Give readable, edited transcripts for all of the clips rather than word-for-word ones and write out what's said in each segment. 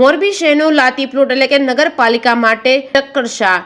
મોરબી શહેરનો લાતી પ્લોટ એટલે કે નગરપાલિકા માટે ટક્કરશા।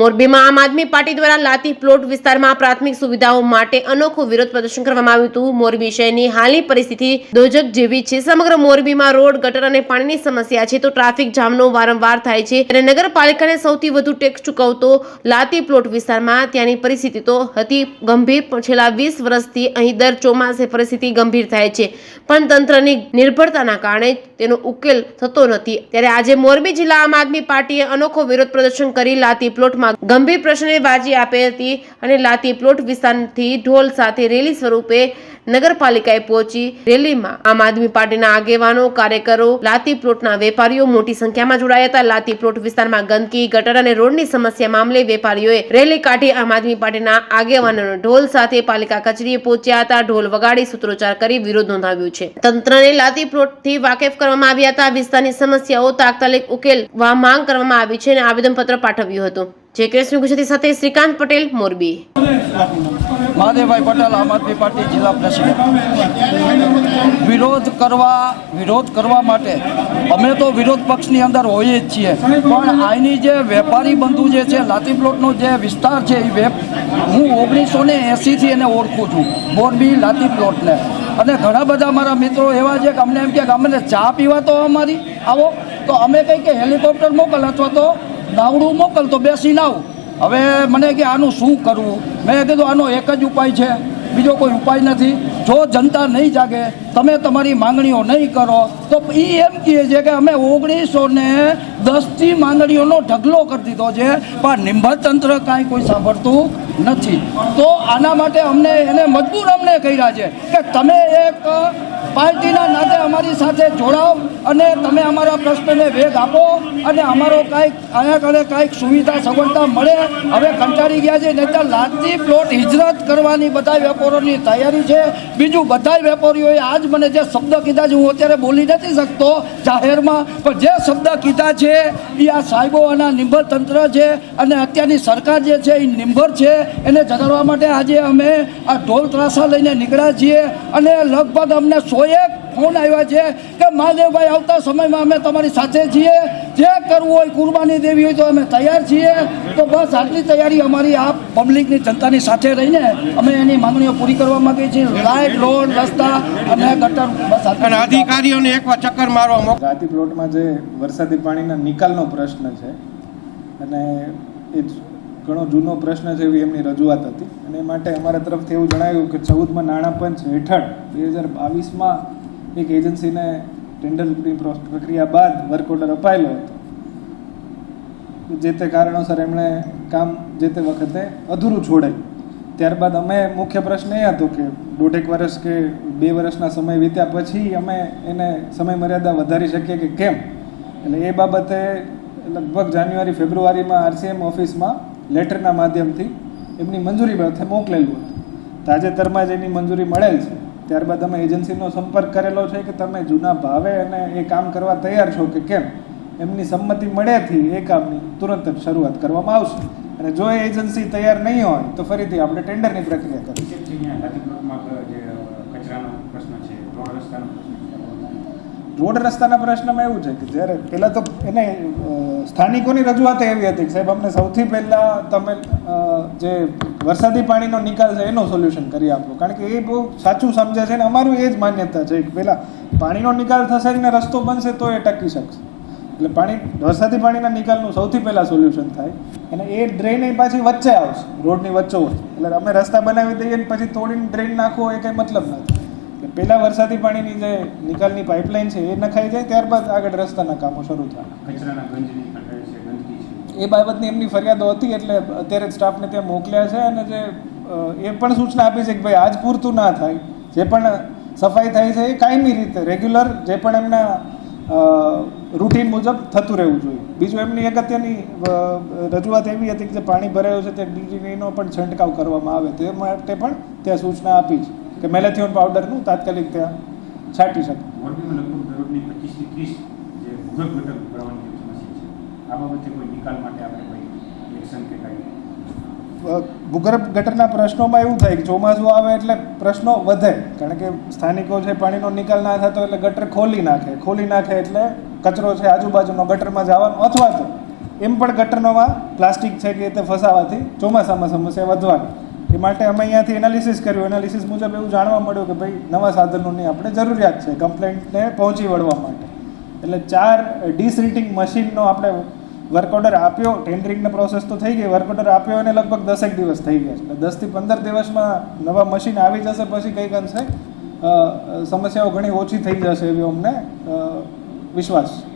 મોરબીમાં આમ આદમી પાર્ટી દ્વારા લાતી પ્લોટ વિસ્તારમાં પ્રાથમિક સુવિધાઓ માટે અનોખું વિરોધ પ્રદર્શન કરવામાં આવ્યું હતું। મોરબી શહેરની હાલની પરિસ્થિતિ દોજક જેવી છે। સમગ્ર મોરબીમાં રોડ, ગટર અને પાણીની સમસ્યા છે, તો ટ્રાફિક જામનો વારંવાર થાય છે અને નગરપાલિકાને સૌથી વધુ ટેક્સ ચૂકવતો લાતી પ્લોટ વિસ્તારમાં ત્યાંની પરિસ્થિતિ તો હતી ગંભીર। છેલ્લા 20 વર્ષથી અહીં દર ચોમાસે પરિસ્થિતિ ગંભીર થાય છે, પણ તંત્રની નિર્ભરતાના કારણે તેનો ઉકેલ થતો નથી। ત્યારે આજે મોરબી જિલ્લા આમ આદમી પાર્ટીએ અનોખો વિરોધ પ્રદર્શન કરી લાતી પ્લોટમાં ગંભીર પ્રશ્ને બાજી આપી હતી અને લાતી પ્લોટ વિસ્તારથી ઢોલ સાથે રેલી સ્વરૂપે નગરપાલિકાએ પહોંચી। રેલીમાં આમ આદમી પાર્ટીના આગેવાનો, કાર્યકરો, લાતી પ્લોટના વેપારીઓ મોટી સંખ્યામાં જોડાયા હતા। લાતી પ્લોટ વિસ્તારમાં ગંદકી, ગટર અને રોડની સમસ્યા મામલે વેપારીઓએ રેલી કાઢી આમ આદમી પાર્ટીના આગેવાનોને ઢોલ સાથે પાલિકા કચેરીએ પહોંચ્યા હતા। ઢોલ વગાડી સૂત્રોચ્ચાર કરી વિરોધ નોંધાવ્યો છે। તંત્રને લાતી પ્લોટથી વાકેફ કરવામાં આવ્યા હતા। વિસ્તારની સમસ્યાઓ તાત્કાલિક ઉકેલવા માંગ કરવામાં આવી છે અને આવેદનપત્ર પાઠવ્યું હતું। જે કેસમી ગુજરાતી સાથે શ્રીકાંત પટેલ, મોરબી। મહાદેવભાઈ પટેલ, આમ આદમી પાર્ટી જિલ્લા પ્રેસિડેન્ટ। વિરોધ કરવા માટે અમે તો વિરોધ પક્ષની અંદર હોઈએ જ છીએ, પણ અહીંની જે વેપારી બંધુ જે છે, લાતી પ્લોટનો જે વિસ્તાર છે એ હું 1980થી એને ઓળખું છું, મોરબી લાતી પ્લોટને। અને ઘણા બધા મારા મિત્રો એવા છે કે અમને એમ કે અમને ચા પીવા તો અમારી આવો, તો અમે કંઈ કે હેલિકોપ્ટર મોકલ અથવા તો નાવડું મોકલ તો બેસીને આવું। હવે મને કે આનું શું કરવું? મેં કીધું આનો એક જ ઉપાય છે, બીજો કોઈ ઉપાય નથી। જો જનતા નહીં જાગે, તમે તમારી માંગણીઓ નહીં કરો, તો એ એમ કહે છે કે અમે 1910થી માંગણીઓનો ઢગલો કરી દીધો છે, પણ નિંભર તંત્ર કાંઈ કોઈ સાંભળતું નથી। તો આના માટે અમને એને મજબૂર અમને કર્યા છે કે તમે એક પાર્ટીના નાતે અમારી સાથે જોડાઓ અને તમે અમારા પ્રશ્નને વેગ આપો અને અમારો કાંઈક સુવિધા સગવડતા મળે। હવે કંટાળી ગયા છે, નહીં તો લાતી પ્લોટ હિજરત કરવાની બધા વેપારીઓની તૈયારી છે। બીજું બધા વેપારીઓએ આજ મને જે શબ્દ કીધા છે, હું અત્યારે બોલી નથી શકતો જાહેરમાં, પણ જે શબ્દ કીધા છે એ આ સાહેબો અને નિંભર તંત્ર છે અને અત્યારની સરકાર જે છે એ નિંભર છે, એને જગાડવા માટે આજે અમે આ ઢોલ ત્રાસા લઈને નીકળ્યા છીએ। અને લગભગ અમને 101 ફોન આવ્યા છે કે મહાદેવભાઈ આવતા સમયમાં અમે તમારી સાથે છીએ, જે કરવું હોય કુરબાની દેવી હોય તો અમે તૈયાર છીએ। તો બસ આટલી તૈયારી અમારી આ પબ્લિકની જનતાની સાથે રહીને અમે એની માંગણીઓ પૂરી કરવા માંગીએ છીએ। લાઇટ, રોડ, રસ્તા અને ગટર, બસ અને અધિકારીઓને એકવાર ચક્કર મારવા મોકલો। લાતી પ્લોટમાં જે વરસાદી પાણીના નિકાલનો પ્રશ્ન છે અને એ ઘણો જૂનો પ્રશ્ન છે એવી એમની રજૂઆત હતી અને એ માટે અમારા તરફથી એવું જણાવ્યું કે 14માં નાણાં પંચ હેઠળ 2022માં એક એજન્સીને ટેન્ડરની પ્રક્રિયા બાદ વર્ક ઓર્ડર અપાયેલો હતો, જે તે કારણોસર એમણે કામ જે તે વખતે અધૂરું છોડાયું। ત્યારબાદ અમે મુખ્ય પ્રશ્ન એ હતો કે 1.5 વર્ષ કે 2 વર્ષના સમય વીત્યા પછી અમે એને સમય મર્યાદા વધારી શકીએ કે કેમ। એટલે એ બાબતે લગભગ જાન્યુઆરી ફેબ્રુઆરીમાં RCM ઓફિસમાં લેટરના માધ્યમથી એમની મંજૂરી માટે મોકલેલું હતું। તાજેતરમાં જ એની મંજૂરી મળેલ છે। ત્યારબાદ અમે એજન્સીનો સંપર્ક કરેલો છે કે તમે જૂના ભાવે અને એ કામ કરવા તૈયાર છો કે કેમ। એમની સંમતિ મળેથી એ કામની તુરંત જ શરૂઆત કરવામાં આવશે અને જો એ એજન્સી તૈયાર નહીં હોય તો ફરીથી આપણે ટેન્ડરની પ્રક્રિયા કરીશું। રોડ રસ્તાના પ્રશ્નમાં એવું છે કે જ્યારે પહેલાં તો એને સ્થાનિકોની રજૂઆત એવી હતી કે સાહેબ અમને સૌથી પહેલાં તમે જે વરસાદી પાણીનો નિકાલ છે એનો સોલ્યુશન કરી આપો, કારણ કે એ બહુ સાચું સમજે છે અને અમારું એ જ માન્યતા છે કે પહેલાં પાણીનો નિકાલ થશે ને રસ્તો બનશે તો એ ટકી શકશે। એટલે વરસાદી પાણીના નિકાલનું સૌથી પહેલાં સોલ્યુશન થાય અને એ ડ્રેન પાછી વચ્ચે આવશે, રોડની વચ્ચોવચ્ચ। એટલે અમે રસ્તા બનાવી દઈએ ને પછી તોડીને ડ્રેન નાખવો એ કંઈ મતલબ નથી। પહેલાં વરસાદી પાણીની જે નિકાલની પાઇપલાઇન છે એ નખાઈ જાય, ત્યારબાદ આગળ રસ્તાના કામો શરૂ થાય। એ બાબતની એમની ફરિયાદો હતી એટલે અત્યારે જ સ્ટાફને ત્યાં મોકલ્યા છે અને જે એ પણ સૂચના આપી છે કે ભાઈ આજ પૂરતું ના થાય, જે પણ સફાઈ થાય છે એ કાયમી રીતે રેગ્યુલર જે પણ એમના રૂટીન મુજબ થતું રહેવું જોઈએ। બીજું એમની અગત્યની રજૂઆત એવી હતી કે જે પાણી ભરાયું છે તે ડીડીનો પણ છંટકાવ કરવામાં આવે, તે માટે પણ ત્યાં સૂચના આપી છે કે મેલેથિયોન પાવડરનું તાત્કાલિક ત્યાં છાંટી શકે। ભૂગર્ભ ગટરના પ્રશ્નોમાં એવું થાય કે ચોમાસું આવે એટલે પ્રશ્નો વધે, કારણ કે સ્થાનિકો છે પાણીનો નિકાલ ના થતો એટલે ગટર ખોલી નાખે એટલે કચરો છે આજુબાજુનો ગટરમાં જવાનો, અથવા તો એમ પણ ગટરનોમાં પ્લાસ્ટિક છે કે તે ફસાવાથી ચોમાસામાં સમસ્યા વધવાની. એ માટે અમે અહીંયાથી એનાલિસિસ કર્યું. એનાલિસિસ મુજબ એવું જાણવા મળ્યું કે ભાઈ નવા સાધનોની આપણે જરૂરિયાત છે કમ્પ્લેન્ટને પહોંચી વળવા માટે. એટલે 4 ડિસિલ્ટિંગ મશીનનો આપણે વર્ક ઓર્ડર આપ્યો. ટેન્ડરિંગની પ્રોસેસ તો થઈ ગઈ, વર્ક ઓર્ડર આપ્યો અને લગભગ 10 દિવસ થઈ ગયા. એટલે 10 થી 15 દિવસમાં નવા મશીન આવી જશે. પછી કંઈક અંશે સમસ્યાઓ ઘણી ઓછી થઈ જશે એવી અમને વિશ્વાસ છે.